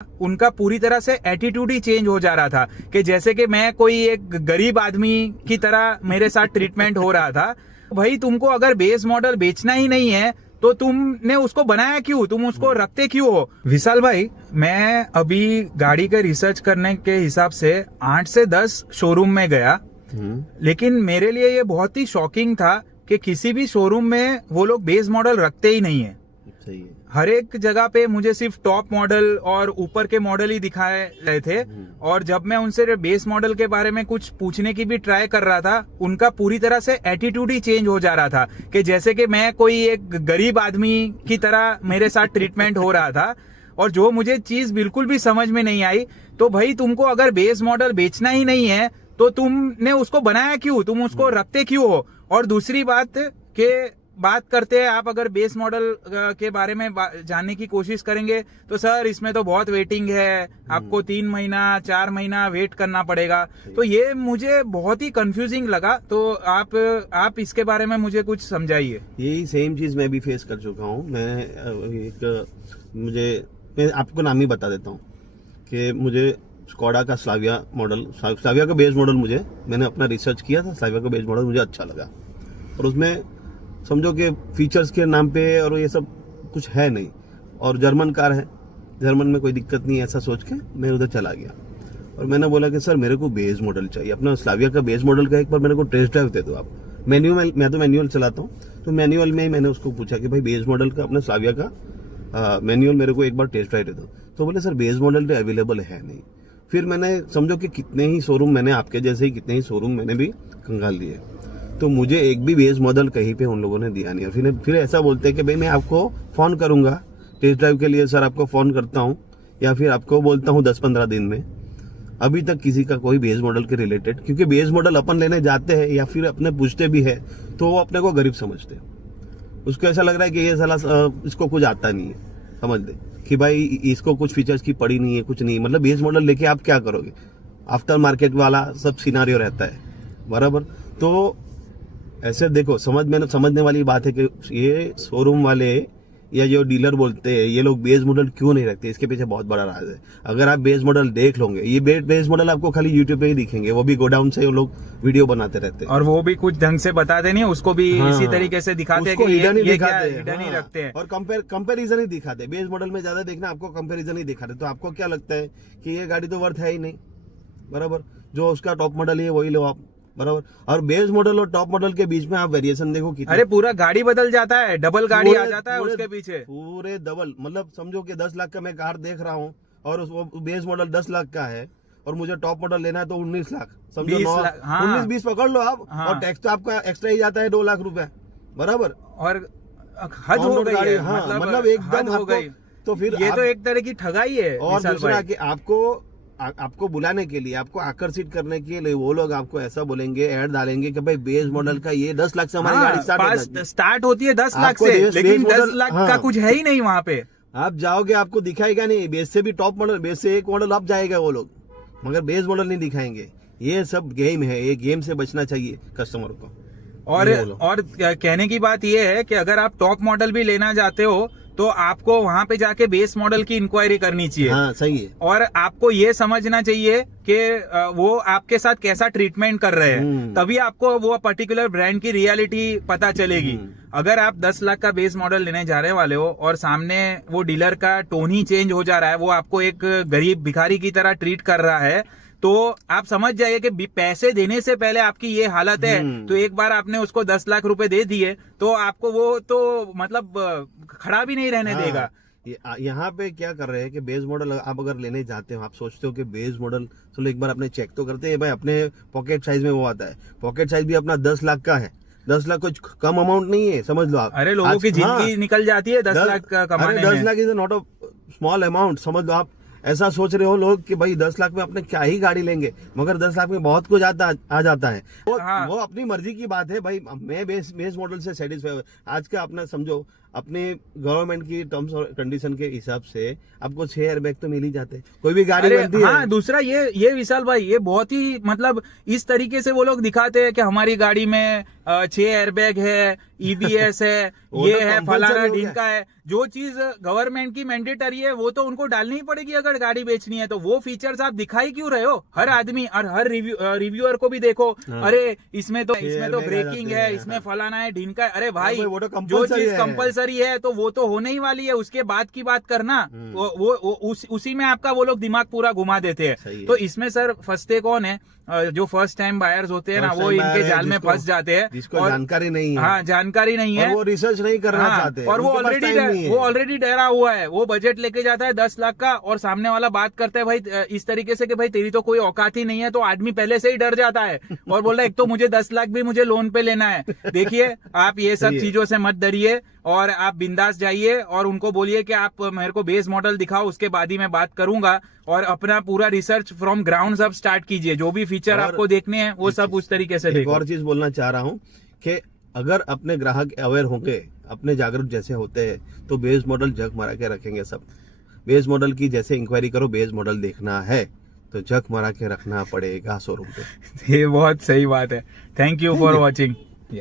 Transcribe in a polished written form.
उनका पूरी तरह से एटीट्यूड ही चेंज हो जा रहा था कि जैसे कि मैं कोई एक गरीब आदमी की तरह मेरे साथ ट्रीटमेंट हो रहा था। भाई तुमको अगर बेस मॉडल बेचना ही नहीं है तो तुमने उसको बनाया क्यों, तुम उसको रखते क्यों हो? विशाल भाई, मैं अभी गाड़ी के रिसर्च करने के हिसाब से 8 से 10 शोरूम में गया, लेकिन मेरे लिए ये बहुत ही शॉकिंग था कि किसी भी शोरूम में वो लोग बेस मॉडल रखते ही नहीं है। सही है। हर एक जगह पे मुझे सिर्फ टॉप मॉडल और ऊपर के मॉडल ही दिखाए रहे थे, और जब मैं उनसे बेस मॉडल के बारे में कुछ पूछने की भी ट्राई कर रहा था, उनका पूरी तरह से एटीट्यूड ही चेंज हो जा रहा था कि जैसे कि मैं कोई एक गरीब आदमी की तरह मेरे साथ ट्रीटमेंट हो रहा था। और जो मुझे चीज बिल्कुल भी समझ में नहीं आई, तो भाई तुमको अगर बेस मॉडल बेचना ही नहीं है तो तुमने उसको बनाया क्यों, तुम उसको रखते क्यों हो? और दूसरी बात करते हैं, आप अगर बेस मॉडल के बारे में जानने की कोशिश करेंगे तो सर इसमें तो बहुत वेटिंग है, आपको 3 महीना 4 महीना वेट करना पड़ेगा। तो ये मुझे बहुत ही कंफ्यूजिंग लगा। तो आप इसके बारे में मुझे कुछ समझाइए। यही सेम चीज मैं भी फेस कर चुका हूँ। मैं आपको नाम ही बता देता हूँ कि मुझे स्कोडा का स्लाविया का बेस मॉडल मैंने अपना रिसर्च किया था। स्लाविया का बेस मॉडल मुझे अच्छा लगा, और उसमें समझो कि फीचर्स के नाम पे और ये सब कुछ है नहीं, और जर्मन कार है, जर्मन में कोई दिक्कत नहीं है, ऐसा सोच के मैं उधर चला गया। और मैंने बोला कि सर मेरे को बेस मॉडल चाहिए, अपना स्लाविया का बेस मॉडल का एक बार मेरे को टेस्ट ड्राइव दे दो आप। मैं तो मैनुअल चलाता हूँ, तो मैनुअल में ही मैंने उसको पूछा कि भाई बेस मॉडल का अपना स्लाविया का मैनुअल मेरे को एक बार टेस्ट ड्राइव दे दो। तो बोले सर बेस मॉडल तो अवेलेबल है नहीं। फिर मैंने समझो कि कितने ही शोरूम मैंने आपके जैसे ही कितने ही शोरूम मैंने भी खंगाल दिए, तो मुझे एक भी बेस मॉडल कहीं पे उन लोगों ने दिया नहीं। और फिर ऐसा बोलते हैं कि भाई मैं आपको फोन करूंगा टेस्ट ड्राइव के लिए, सर आपको फोन करता हूं, या फिर आपको बोलता हूं 10-15 दिन में। अभी तक किसी का कोई बेस मॉडल के रिलेटेड, क्योंकि बेस मॉडल अपन लेने जाते हैं या फिर अपने पूछते भी है तो वो अपने को गरीब समझते हैं। उसको ऐसा लग रहा है कि ये साला इसको कुछ आता नहीं है, समझ ले कि भाई इसको कुछ फीचर्स की पड़ी नहीं है, कुछ नहीं। मतलब बेस मॉडल लेके आप क्या करोगे? आफ्टर मार्केट वाला सब सिनारियो रहता है, बराबर। तो ऐसे देखो, समझने वाली बात है कि ये शोरूम वाले या जो डीलर बोलते हैं ये लोग बेस मॉडल क्यों नहीं रखते, इसके पीछे बहुत बड़ा राज है। अगर आप बेस मॉडल देख लोगे, ये बेस मॉडल आपको खाली यूट्यूब पे ही दिखेंगे, वो भी गोडाउन से वो लोग वीडियो बनाते रहते हैं, और वो भी कुछ ढंग से बताते नहीं, उसको भी इसी तरीके से दिखाते हैं कि हिडन ही रखते हैं, और कंपेरिजन ही दिखाते हैं। बेस मॉडल में ज्यादा देखना आपको कंपेरिजन ही दिखाते, तो आपको क्या लगता है कि ये गाड़ी तो वर्थ है ही नहीं, बराबर। जो उसका टॉप मॉडल है वही लो आप, बराबर। और बेस मॉडल और टॉप मॉडल के बीच में आप वेरिएशन देखो कितने। अरे पूरा गाड़ी बदल जाता है, डबल गाड़ी आ जाता है उसके पीछे, पूरे डबल। मतलब समझो कि 10 लाख का मैं कार देख रहा हूँ और वो बेस मॉडल 10 लाख का है, और मुझे टॉप मॉडल लेना है तो 19 लाख, समझो 19-20 पकड़ लो आप। और टैक्स तो आपका एक्स्ट्रा ही जाता है 2 लाख रुपए, बराबर। और हद हो गई है, मतलब एकदम हो गई। तो फिर ये तो एक तरह की ठगाई है। और दूसरा कि आपको बुलाने के लिए, आपको आकर्षित करने के लिए वो लोग आपको ऐसा बोलेंगे, ऐड डालेंगे कि भाई बेस मॉडल का ये 10 लाख से हमारी गाड़ी स्टार्ट होती है 10 लाख से, लेकिन 10 लाख का कुछ है ही नहीं वहाँ पे। आप जाओगे आपको दिखाएगा नहीं, बेस से भी टॉप मॉडल, बेस से एक मॉडल आप जाएगा वो लोग, मगर बेस मॉडल नहीं दिखाएंगे। ये सब गेम है, ये गेम से बचना चाहिए कस्टमर को। और कहने की बात ये है कि अगर आप टॉप मॉडल भी लेना चाहते हो तो आपको वहां पे जाके बेस मॉडल की इंक्वायरी करनी चाहिए। हाँ, सही है। और आपको ये समझना चाहिए कि वो आपके साथ कैसा ट्रीटमेंट कर रहे हैं, तभी आपको वो पर्टिकुलर ब्रांड की रियलिटी पता चलेगी। अगर आप 10 लाख का बेस मॉडल लेने जा रहे वाले हो और सामने वो डीलर का टोन ही चेंज हो जा रहा है, वो आपको एक गरीब भिखारी की तरह ट्रीट कर रहा है, तो आप समझ जाइए कि पैसे देने से पहले आपकी ये हालत है। तो एक बार आपने उसको 10 लाख रुपए दे दिए तो आपको वो तो मतलब खड़ा भी नहीं रहने देगा। यहाँ पे क्या कर रहे हैं कि बेस मॉडल आप अगर लेने जाते हो, आप सोचते हो कि बेस मॉडल चलो एक बार अपने चेक तो करते हैं भाई, अपने पॉकेट साइज में वो आता है। पॉकेट साइज भी अपना 10 लाख का है। 10 लाख कुछ कम अमाउंट नहीं है, समझ लो आप। अरे लोगों की जिंदगी निकल जाती है 10 लाख का कमाने में। 10 lakh is not a small amount, समझ लो आप। ऐसा सोच रहे हो लोग कि भाई 10 लाख में अपने क्या ही गाड़ी लेंगे, मगर 10 लाख में बहुत कुछ आ जाता है। वो अपनी मर्जी की बात है भाई। मैं बेस मॉडल से सेटिस्फाई। आज का अपना समझो, अपने गवर्नमेंट की टर्म्स और कंडीशन के हिसाब से आपको 6 एयरबैग तो मिल ही जाते, कोई भी गाड़ी अरे बनती हाँ, है। दूसरा ये विशाल भाई, ये बहुत ही मतलब इस तरीके से वो लोग दिखाते हैं कि हमारी गाड़ी में 6 एयरबैग है, ईबीएस है, वो ये तो है, compulsory फलाना हो गया। ढींका है। जो चीज गवर्नमेंट की मैंडेटरी है वो तो उनको डालनी ही पड़ेगी अगर गाड़ी बेचनी है। तो वो फीचर्स आप दिखाई क्यों रहे हो हर आदमी और हर रिव्यूअर को भी देखो, हाँ। अरे इसमें तो airbag आ ब्रेकिंग जाते है, हैं, इसमें हाँ। फलाना है, ढींका है। अरे भाई, वो तो जो compulsory चीज है। कंपलसरी है तो वो तो होने ही वाली है, उसके बाद की बात करना। उसी में आपका वो लोग दिमाग पूरा घुमा देते सही हैं। है। तो इसमें सर फंसते कौन है? जो फर्स्ट टाइम बायर्स होते हैं ना, First वो time इनके buyer है, जाल में जिसको- फंस जाते हैं। जिसको जानकारी नहीं है। हाँ, जानकारी नहीं और है, वो रिसर्च नहीं करना हाँ, चाहते, और वो उनके पास ऑलरेडी time नहीं है। वो ऑलरेडी डरा हुआ है। वो बजट लेके जाता है 10 लाख का और सामने वाला बात करता है भाई इस तरीके से कि भाई तेरी तो कोई औकात ही नहीं है, तो आदमी पहले से ही डर जाता है और बोल रहा है एक तो मुझे 10 लाख भी मुझे लोन पे लेना है। देखिए, आप ये सब सही है। चीजों से मत डरिए और आप बिंदास जाइए और उनको बोलिए कि आप मेरे को बेस मॉडल दिखाओ, उसके बाद ही मैं बात करूंगा। और अपना पूरा research from ground up start कीजिए। जो भी फीचर और आपको देखने हैं वो सब उस तरीके से एक देखो। और चीज बोलना चाह रहा हूँ कि अगर अपने ग्राहक अवेयर होंगे, अपने जागरूक जैसे होते हैं, तो बेस मॉडल जग मारा के रखेंगे सब। बेस मॉडल की जैसे इंक्वायरी करो, बेस मॉडल देखना है तो जग मारा के रखना पड़ेगा शोरूम पे। ये बहुत सही बात है। Thank you for watching.